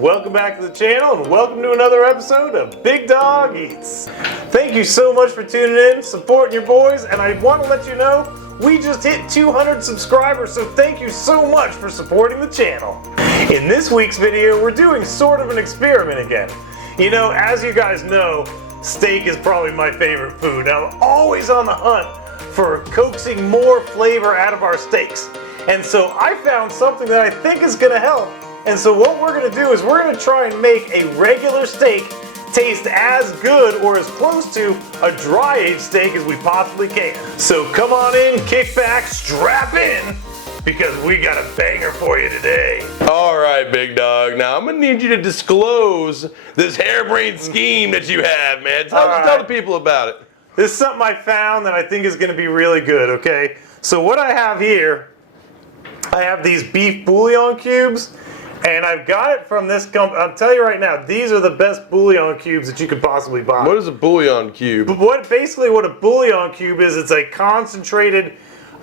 welcome back to the channel and welcome to another episode of Big Dog Eats. Thank you so much for tuning in, supporting your boys, and I want to let you know we just hit 200 subscribers, so thank you so much for supporting the channel. In this week's video, we're doing sort of an experiment again. You know, as you guys know, steak is probably my favorite food. I'm always on the hunt for coaxing more flavor out of our steaks. And so I found something that I think is gonna help. And so what we're gonna do is we're gonna try and make a regular steak taste as good or as close to a dry-aged steak as we possibly can. So come on in, kick back, strap in, because we got a banger for you today. All right, big dog. Now I'm gonna need you to disclose this harebrained scheme that you have, man. Tell the people about it. This is something I found that I think is gonna be really good, okay? So what I have here, I have these beef bouillon cubes, and I've got it from this company. I'll tell you right now, these are the best bouillon cubes that you could possibly buy. What is a bouillon cube? Basically what a bouillon cube is, it's a concentrated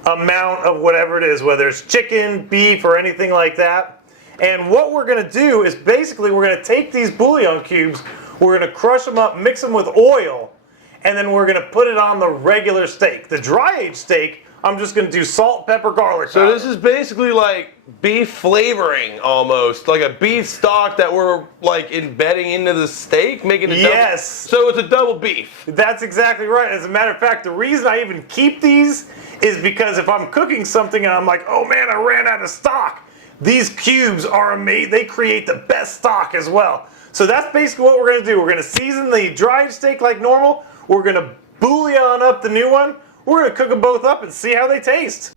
amount of whatever it is, whether it's chicken, beef, or anything like that. And what we're gonna do is basically we're gonna take these bouillon cubes, we're gonna crush them up, mix them with oil, and then we're gonna put it on the regular steak. The dry-aged steak, I'm just gonna do salt, pepper, garlic powder. So this is basically like beef flavoring almost, like a beef stock that we're like embedding into the steak, making it Yes. So it's a double beef. That's exactly right. As a matter of fact, the reason I even keep these is because if I'm cooking something and I'm like, oh man, I ran out of stock, these cubes are amazing. They create the best stock as well. So that's basically what we're gonna do. We're gonna season the dried steak like normal. We're gonna bouillon up the new one. We're gonna cook them both up and see how they taste.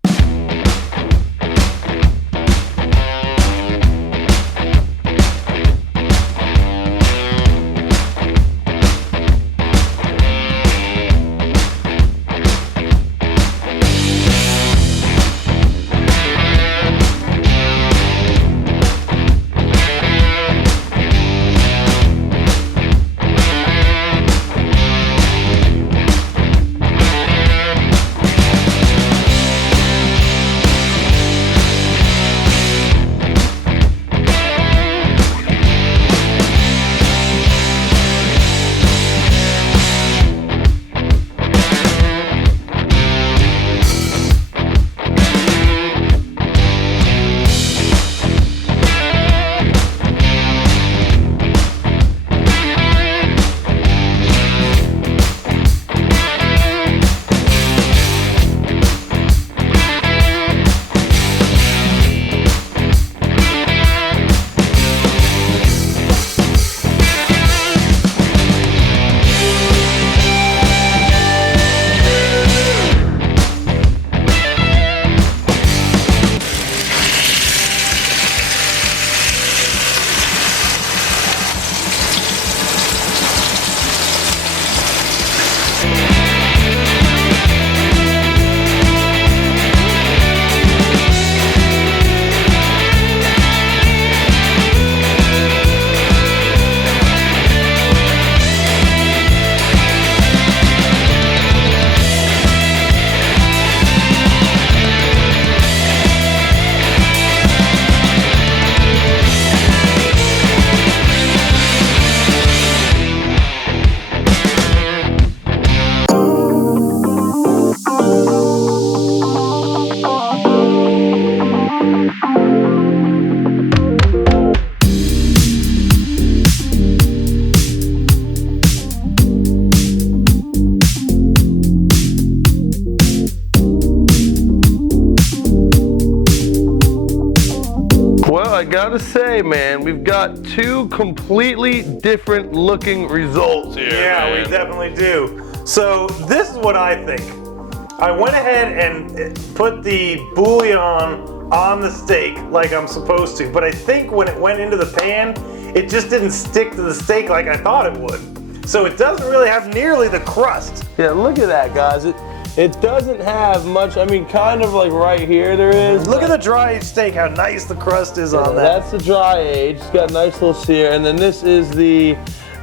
I gotta say, man, we've got two completely different looking results here. Yeah, man. we definitely do. So this is what I think. I went ahead and put the bouillon on the steak like I'm supposed to, but I think when it went into the pan, it just didn't stick to the steak like I thought it would. So it doesn't really have nearly the crust. Yeah, look at that, guys. It doesn't have much. I mean, kind of like right here there is. Look at the dry-aged steak, how nice the crust is on that. That's the dry age. It's got a nice little sear. And then this is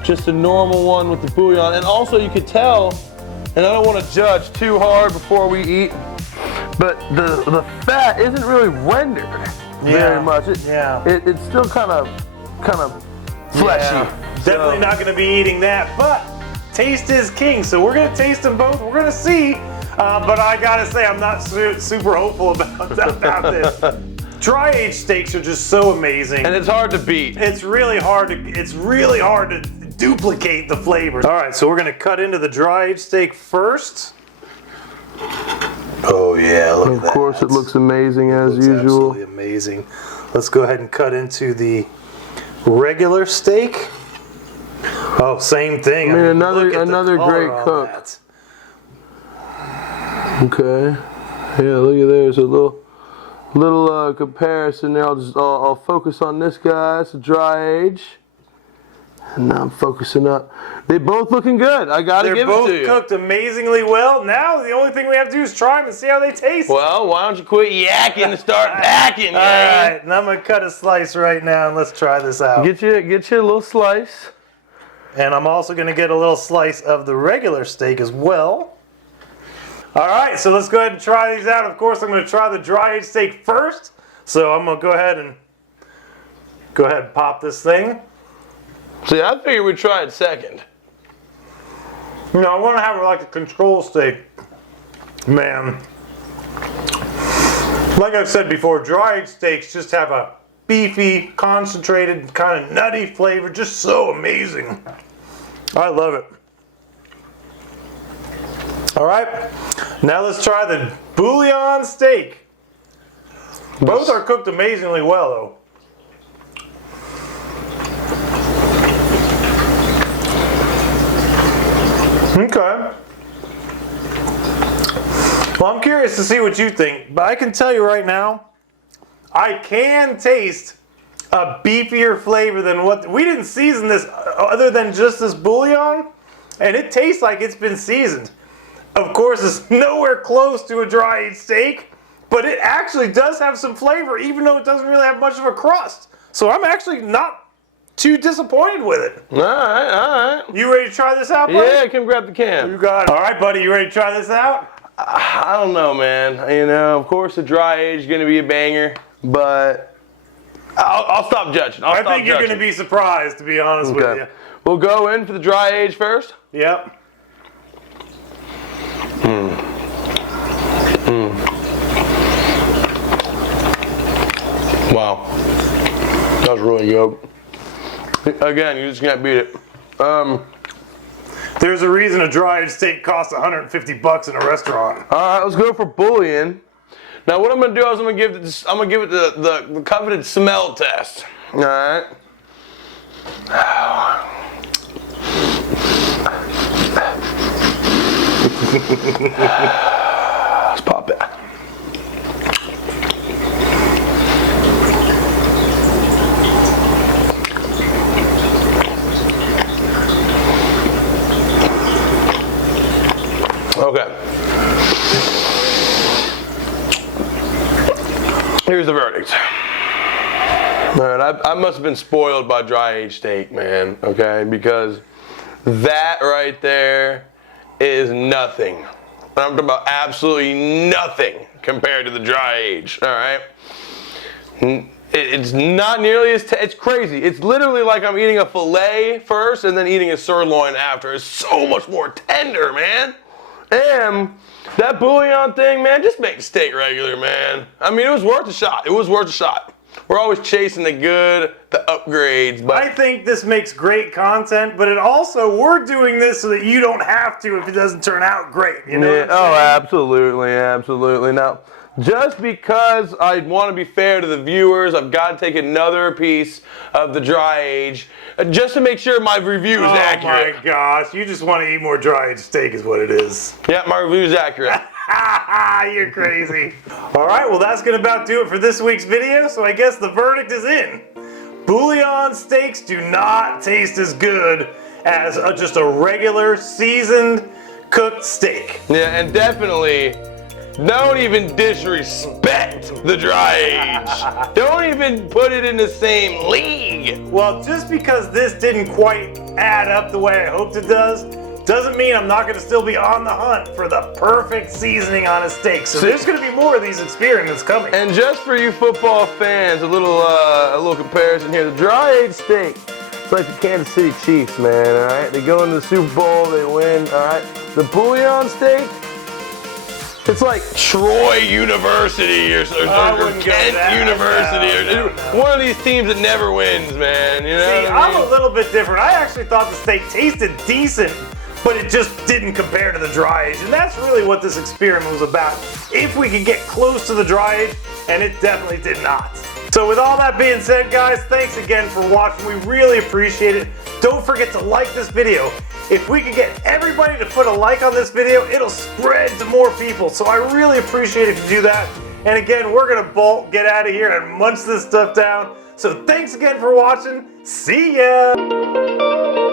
just a normal one with the bouillon. And also you could tell, and I don't want to judge too hard before we eat, but the fat isn't really rendered very much. It's still kind of fleshy. Yeah, definitely not going to be eating that, but taste is king, so we're going to taste them both. We're going to see, but I got to say I'm not super hopeful about this. Dry aged steaks are just so amazing, And it's hard to beat. it's really hard to duplicate the flavors. All right, so we're going to cut into the dry aged steak first. Oh yeah, look at that. Of course, it looks amazing as usual. Absolutely amazing. Let's go ahead and cut into the regular steak. Oh, same thing. I mean, look at the another color great on cook. that. Okay. Yeah, look at there's a little comparison there. I'll focus on this guy. It's a dry age. And now I'm focusing up. They both looking good. I gotta give it to you. They're both cooked amazingly well. Now the only thing we have to do is try them and see how they taste. Well, why don't you quit yakking and start packing, All man? right, and I'm gonna cut a slice right now and let's try this out. Get you a little slice. And I'm also gonna get a little slice of the regular steak as well. All right, so let's go ahead and try these out. Of course, I'm gonna try the dry aged steak first. So I'm gonna go ahead and pop this thing. See, I figured we'd try it second. You know, I want to have like a control steak. Man. Like I've said before, dry aged steaks just have a beefy, concentrated, kind of nutty flavor. Just so amazing. I love it. All right. Now let's try the Bouillon Steak. Both are cooked amazingly well, though. Okay. Well, I'm curious to see what you think, but I can tell you right now, I can taste a beefier flavor than what we didn't season this other than just this bouillon, and it tastes like it's been seasoned. Of course, it's nowhere close to a dry aged steak, but it actually does have some flavor, even though it doesn't really have much of a crust. So I'm actually not too disappointed with it. All right. You ready to try this out, buddy? Yeah, come grab the can. You got it. All right, buddy, you ready to try this out? I don't know, man. You know, of course, the dry age is going to be a banger, but I'll stop judging. I think you're going to be surprised, to be honest with you. We'll go in for the dry age first. Yep. Wow. That was really good. Again, you just can't beat it. There's a reason a dry aged steak costs $150 in a restaurant. All right, let's go for bouillon. Now, what I'm gonna do is I'm gonna give it the coveted smell test. All right. Let's pop it. Okay. Here's the verdict. All right, I must have been spoiled by dry aged steak, man. Okay, because that right there is nothing. I'm talking about absolutely nothing compared to the dry age. All right. It's not nearly as it's crazy. It's literally like I'm eating a fillet first and then eating a sirloin after. It's so much more tender, man. And that bouillon thing, man, just make steak regular, man. I mean, it was worth a shot. It was worth a shot. We're always chasing the good, the upgrades. But I think this makes great content, but it also, we're doing this so that you don't have to if it doesn't turn out great. You know what I'm saying? Absolutely, absolutely. Now, just because I want to be fair to the viewers, I've got to take another piece of the dry age just to make sure my review is accurate. Oh my gosh, you just want to eat more dry aged steak is what it is. Yeah, my review is accurate. You're crazy. All right, well that's gonna about do it for this week's video, so I guess the verdict is in. Bouillon steaks do not taste as good as just a regular seasoned cooked steak. Yeah, and definitely don't even disrespect the dry age. Don't even put it in the same league. Well, just because this didn't quite add up the way I hoped it does, doesn't mean I'm not going to still be on the hunt for the perfect seasoning on a steak. So there's going to be more of these experiments coming. And just for you football fans, a little comparison here. The dry aged steak It's like the Kansas City Chiefs, man, all right? They go into the Super Bowl, they win, all right? The Bouillon Steak, it's like Troy University or Kent University or one of these teams that never wins, man. You know See, what I mean? I'm a little bit different. I actually thought the steak tasted decent, but it just didn't compare to the dry age. And that's really what this experiment was about. If we could get close to the dry age, and it definitely did not. So with all that being said, guys, thanks again for watching. We really appreciate it. Don't forget to like this video. If we could get everybody to put a like on this video, it'll spread to more people. So I really appreciate if you do that. And again, we're gonna bolt, get out of here and munch this stuff down. So thanks again for watching. See ya!